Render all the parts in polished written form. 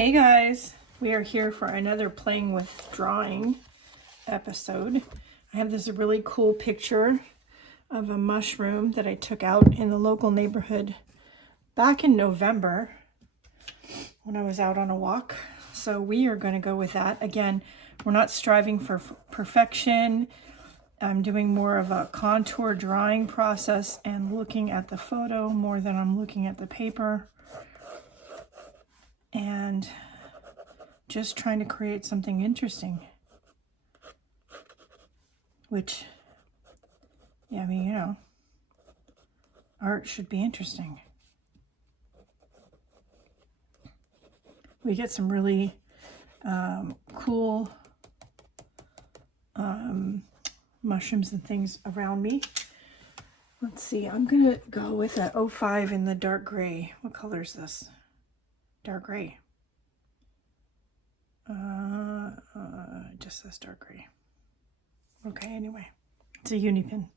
Hey guys, we are here for another Playing with Drawing episode. I have this really cool picture of a mushroom that I took out in the local neighborhood back in November when I was out on a walk. So we are going to go with that. Again, we're not striving for perfection. I'm doing more of a contour drawing process and looking at the photo more than I'm looking at the paper. And just trying to create something interesting. Which, yeah, I mean, you know, art should be interesting. We get some really cool mushrooms and things around me. Let's see, I'm gonna go with a 05 in the dark gray. What color is this? Dark gray. It just says dark gray. Okay, anyway, it's a uni pin.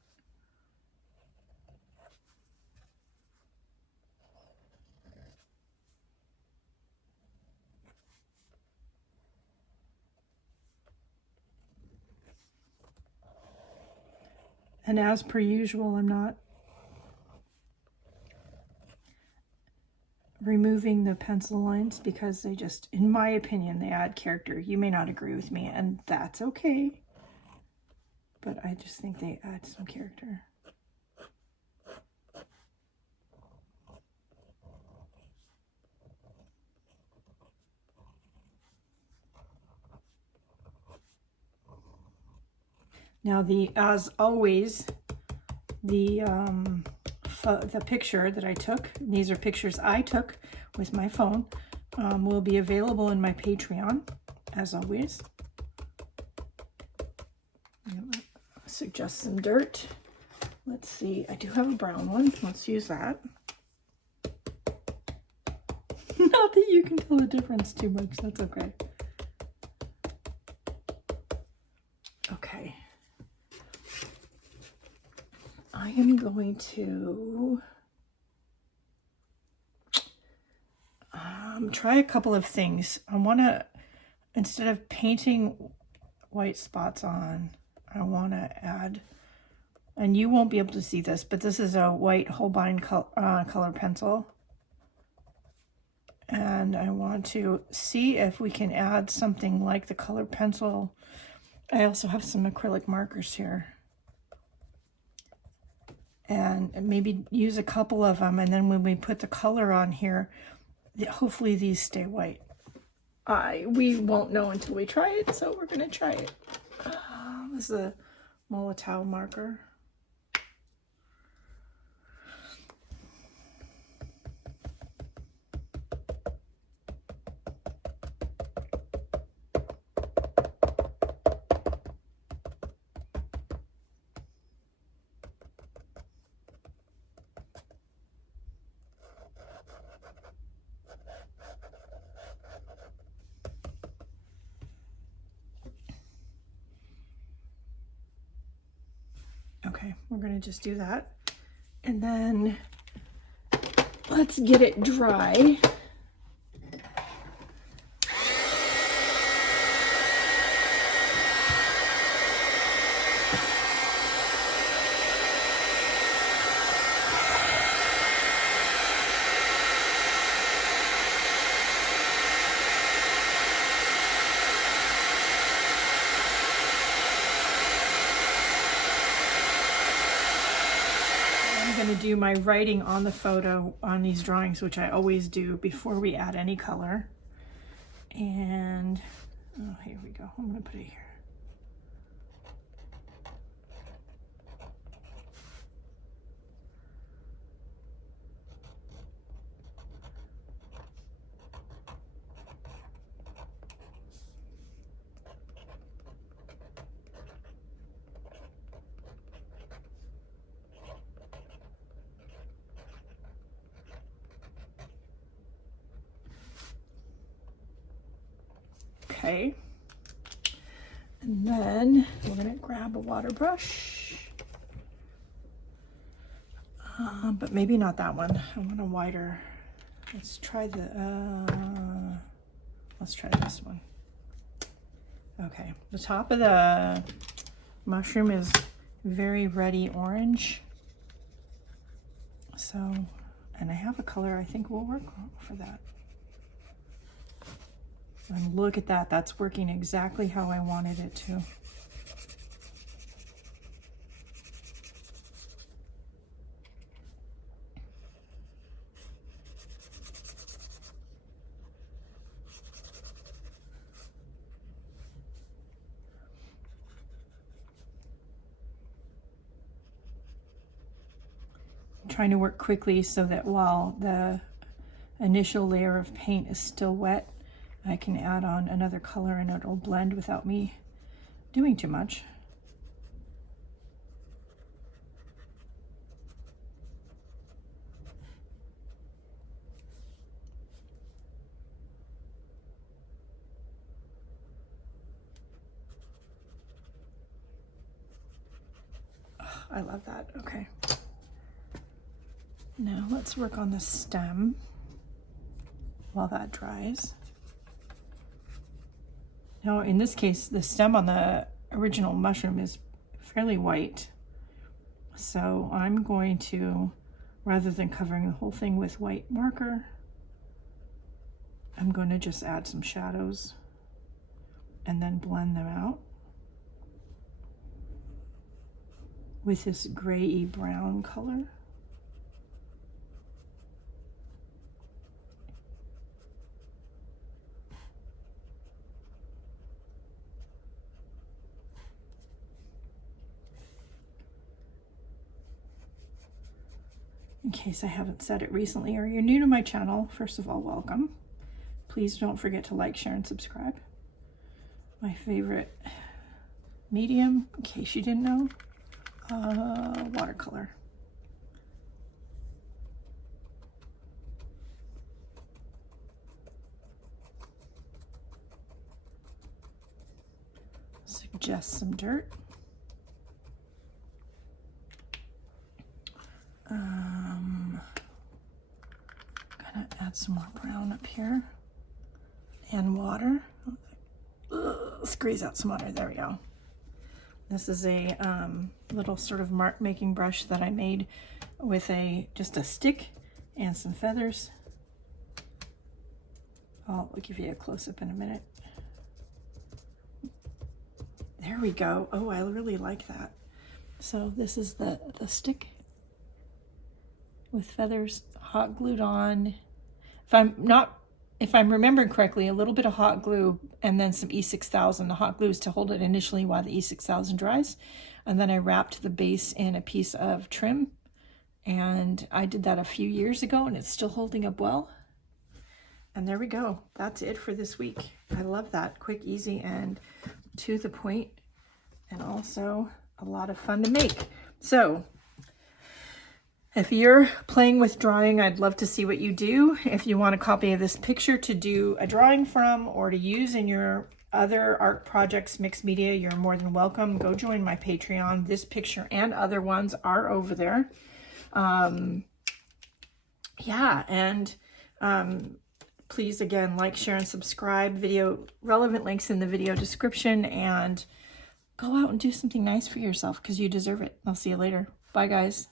And as per usual, I'm not removing the pencil lines because they just, in my opinion, they add character. You may not agree with me, and that's okay. But I just think they add some character. Now, as always, the picture that I took, these are pictures I took with my phone, will be available in my Patreon, as always. Suggest some dirt. Let's see, I do have a brown one. Let's use that. Not that you can tell the difference too much, that's okay. Okay. I am going to try a couple of things. I want to, instead of painting white spots on, I want to add, and you won't be able to see this, but this is a white Holbein color pencil. And I want to see if we can add something like the color pencil. I also have some acrylic markers here. And maybe use a couple of them, and then when we put the color on here, hopefully these stay white. We won't know until we try it, so we're gonna try it. This is a Molotow marker. Okay, we're gonna just do that. And then let's get it dry. I'm going to do my writing on the photo on these drawings, which I always do before we add any color. And oh, here we go. I'm going to put it here. Okay, and then we're going to grab a water brush, but maybe not that one. I want a wider. Let's try the Let's try this one. Okay, the top of the mushroom is very ruddy orange. So, and I have a color I think will work for that. And look at that, that's working exactly how I wanted it to. Trying to work quickly so that while the initial layer of paint is still wet, I can add on another color and it'll blend without me doing too much. Oh, I love that. Okay. Now let's work on the stem while that dries. Now in this case, the stem on the original mushroom is fairly white. So I'm going to, rather than covering the whole thing with white marker, I'm going to just add some shadows and then blend them out with this gray brown color. In case I haven't said it recently or you're new to my channel, first of all, welcome. Please don't forget to like, share, and subscribe. My favorite medium, in case you didn't know, watercolor. Suggest some dirt. Gonna add some more brown up here and water. Squeeze out some water. There we go. This is a little sort of mark making brush that I made with just a stick and some feathers. I'll give you a close-up in a minute. There we go. Oh, I really like that. So this is the stick with feathers hot glued on. If I'm remembering correctly, a little bit of hot glue and then some E6000. The hot glue is to hold it initially while the E6000 dries. And then I wrapped the base in a piece of trim. And I did that a few years ago and it's still holding up well. And there we go. That's it for this week. I love that. Quick, easy, and to the point, and also a lot of fun to make. So if you're playing with drawing, I'd love to see what you do. If you want a copy of this picture to do a drawing from or to use in your other art projects, mixed media, you're more than welcome. Go join my Patreon. This picture and other ones are over there. Please, again, like, share, and subscribe. Relevant links in the video description, and go out and do something nice for yourself because you deserve it. I'll see you later. Bye, guys.